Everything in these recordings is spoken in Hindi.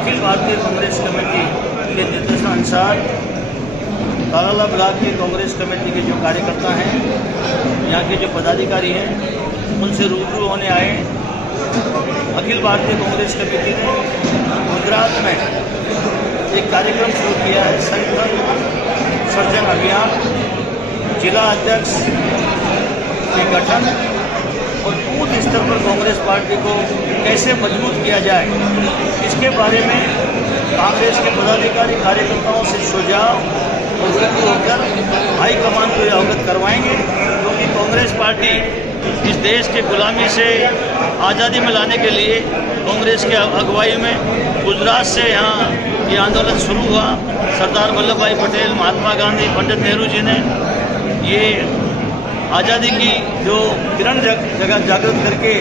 अखिल भारतीय कांग्रेस कमेटी के निर्देशानुसार ताराला ब्लॉक की कांग्रेस कमेटी के जो कार्यकर्ता हैं, यहाँ के जो पदाधिकारी हैं, उनसे रूबरू होने आए अखिल भारतीय कांग्रेस कमेटी ने गुजरात में एक कार्यक्रम शुरू किया है संगठन सर्जन अभियान। जिला अध्यक्ष के गठन और बूथ स्तर पर कांग्रेस पार्टी को कैसे मज़बूत किया जाए इसके बारे में कांग्रेस के पदाधिकारी कार्यकर्ताओं से सुझाव और होकर हाईकमान को अवगत करवाएँगे क्योंकि तो कांग्रेस पार्टी इस देश के गुलामी से आज़ादी में लाने के लिए कांग्रेस के अगुवाई में गुजरात से यहाँ ये आंदोलन शुरू हुआ। सरदार वल्लभ भाई पटेल महात्मा गांधी पंडित नेहरू जी ने ये आज़ादी की जो किरण जग, जगह जागृत करके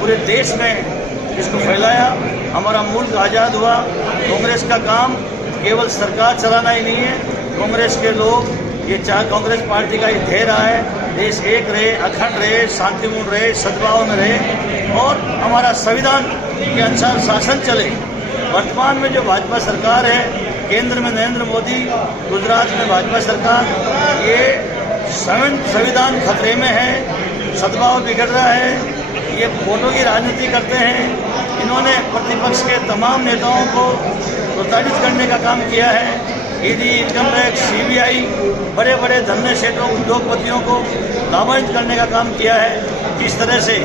पूरे देश में इसको फैलाया, हमारा मुल्क आज़ाद हुआ। कांग्रेस का काम केवल सरकार चलाना ही नहीं है। कांग्रेस के लोग, ये चाह कांग्रेस पार्टी का ये ध्येय रहा है। देश एक रहे, अखंड रहे, शांतिपूर्ण रहे, सद्भाव में रहे। और हमारा संविधान के अनुसार शासन चले। वर्तमान में जो भाजपा सरकार है, केंद्र में नरेंद्र मोदी, गुजरात में भाजपा सरकार, ये संविधान खतरे में है, सद्भाव बिगड़ रहा है। ये वोटों की राजनीति करते हैं। इन्होंने प्रतिपक्ष के तमाम नेताओं को प्रोत्साहित करने का काम किया है। ईडी इनकम टैक्स सीबीआई बड़े बड़े धन्य सेठों उद्योगपतियों को लाभान्वित करने का काम किया है जिस तरह से?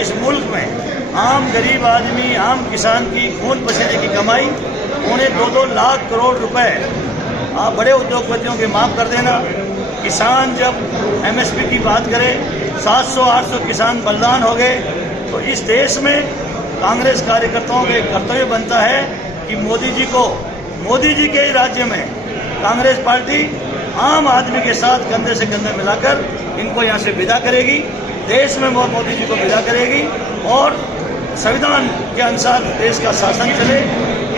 इस मुल्क में आम गरीब आदमी, आम किसान की खून पसीने की कमाई, उन्हें दो दो लाख करोड़ रुपए आप बड़े उद्योगपतियों के माफ़ कर देना। किसान जब एमएसपी की बात करें 700-800 किसान बलिदान हो गए। तो इस देश में कांग्रेस कार्यकर्ताओं का एक कर्तव्य बनता है कि मोदी जी को, मोदी जी के ही राज्य में कांग्रेस पार्टी आम आदमी के साथ कंधे से कंधे मिलाकर इनको यहाँ से विदा करेगी, देश में वो मोदी जी को विदा करेगी और संविधान के अनुसार देश का शासन चले।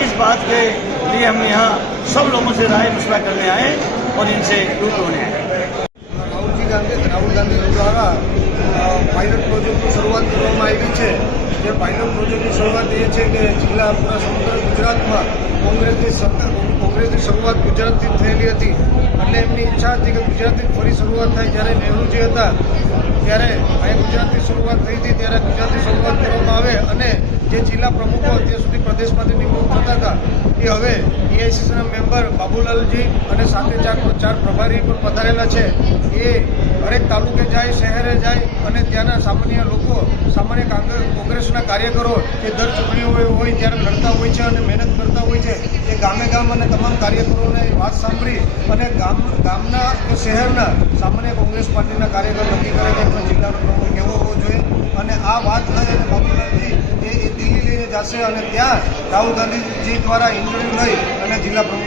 इस बात के लिए हम यहाँ सब लोगों से राय मशुरा करने आए और इनसे दूर होने आए राहुल गांधी राहुल गांधी द्वारा પાયલટ પ્રોજેક્ટની શરૂઆત કરવામાં આવી છે. જે પાયલોટ પ્રોજેક્ટની શરૂઆત એ છે કે જિલ્લા પૂરા સમગ્ર ગુજરાતમાં કોંગ્રેસની સત્તર કોંગ્રેસની શરૂઆત ગુજરાતથી થયેલી હતી. એટલે એમની ઈચ્છા હતી કે ગુજરાતથી ફરી શરૂઆત થાય. જ્યારે નહેરુજી હતા, ત્યારે અહીં ગુજરાતની શરૂઆત થઈ હતી, ત્યારે ગુજરાતની શરૂઆત કરવામાં આવે અને જે જિલ્લા પ્રમુખો અત્યાર સુધી પ્રદેશમાંથી નિમણૂક થતા હતા, એ હવે એઆઈસીસીના મેમ્બર બાબુલાલજી અને સાથે ચાર ચાર પ્રભારી પણ પધારેલા છે. એ દરેક તાલુકે જાય, શહેરે જાય અને ત્યાંના સામાન્ય લોકો, સામાન્ય કોંગ્રેસના કાર્યકરો એ દર ચૂંટણીઓ હોય ત્યારે લડતા હોય છે અને મહેનત કરતા હોય છે, એ ગામે ગામ અને તમામ કાર્યકરોને વાત સાંભળી અને ગામ, ગામના કે શહેરના સામાન્ય કોંગ્રેસ પાર્ટીના કાર્યકર નક્કી કરે કે એમનો જિલ્લાનો પ્રમુખ કેવો હોવો જોઈએ. અને આ વાત બાબુલાલજી એ દિલ્હી લઈને જશે અને ત્યાં રાહુલ ગાંધીજી દ્વારા ઇન્ટરવ્યૂ લઈ અને જિલ્લા પ્રમુખ